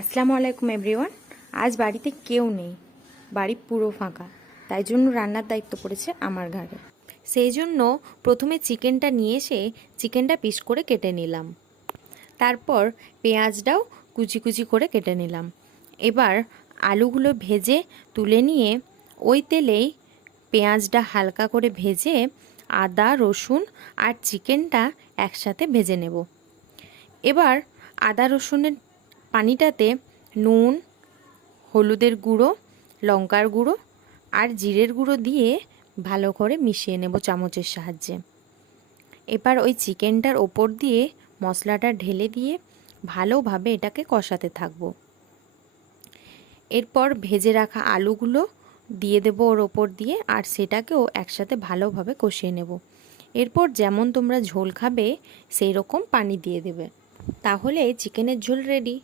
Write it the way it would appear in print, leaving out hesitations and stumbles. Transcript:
আসসালামু আলাইকুম এভরিওয়ান। আজ বাড়িতে কেউ নেই, বাড়ি পুরো ফাঁকা, তাই জন্য রান্নার দায়িত্ব পড়েছে আমার ঘাড়ে। সেই জন্য প্রথমে চিকেনটা নিয়ে এসে চিকেনটা পিস করে কেটে নিলাম। তারপর পেঁয়াজটাও কুচি কুচি করে কেটে নিলাম। এবার আলুগুলো ভেজে তুলে নিয়ে ওই তেলেই পেঁয়াজটা হালকা করে ভেজে আদা রসুন আর চিকেনটা একসাথে ভেজে নেব। এবার আদা রসুনের পানিটাতে নুন, হলুদের গুঁড়ো, লঙ্কার গুঁড়ো আর জিরের গুঁড়ো দিয়ে ভালো করে মিশিয়ে নেব চামচের সাহায্যে। এবার ওই চিকেনটার ওপর দিয়ে মশলাটা ঢেলে দিয়ে ভালোভাবে এটাকে কষাতে থাকবো। এরপর ভেজে রাখা আলুগুলো দিয়ে দেব ওর ওপর দিয়ে, আর সেটাকেও একসাথে ভালোভাবে কষিয়ে নেব। এরপর যেমন তোমরা ঝোল খাবে সেই রকম পানি দিয়ে দেবে, তাহলে চিকেনের ঝোল রেডি।